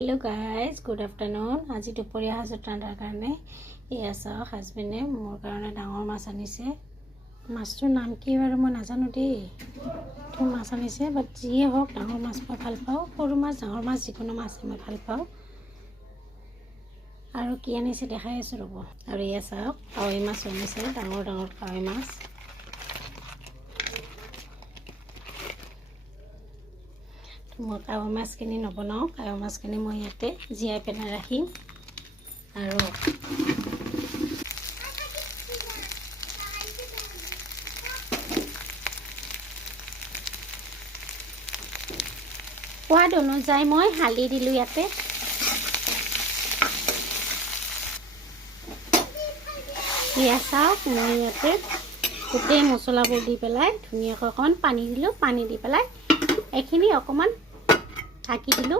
Hello guys good afternoon. आज दुपरिया साजत रांधार कारण चाওক हाजबेंडे मोर कारण डाঙर माछ आनिছে। माछटोर नाम कि बारू मैं नाजानो देই। तो माछ आनिছে बाट जिए हक डाঙर माछ मैं ভাল पाওঁ। सरू माछ डाঙर माछ जिकोनो माछे मैं ভাল पाওঁ। और कि आनिছে देखाই आছো र'ब। और एया चाওক कावৈ माछ आनिছে डाঙर डाঙर कावৈ माछ। मैं कावৈ माछखिनि नबनाওঁ। कावৈ माछखिनि मैं इयाते जीयाই पेলাই राखिम। और সোৱাদ অনুযায়ী मैं हालधि दिलो इयाते। एया चाওক मैं इयाते गोटेই मसलाবোৰ দি পেলাই ধুনীয়াকৈ অকণ পানী দিলো। पानी দি পেলাই এইখিনি অকমান ঢাকি দিলো।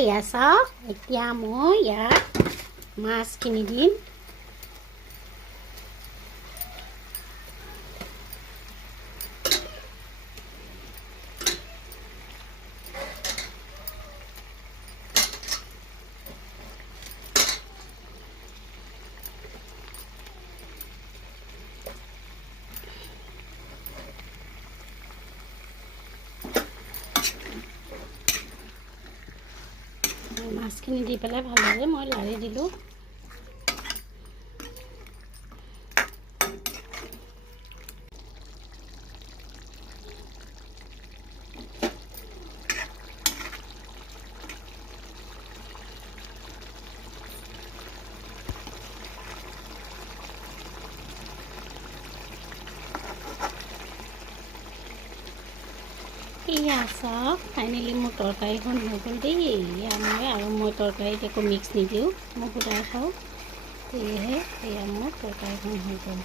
এয়া চাওক এতিয়া মই ইয়াত মাছখিনি দিম। মাছখিনি দি পেলাই ভালদৰে মই লাৰি দিলো। এয়া চাওক ফাইনেলি মোৰ তৰকাৰীখন হৈ গ'ল দেই। এয়া মই তৰকাৰীত একো মিক্স নিদিওঁ, মই সুদাই খাওঁ। সেয়েহে এয়া মোৰ তৰকাৰীখন হৈ গ'ল।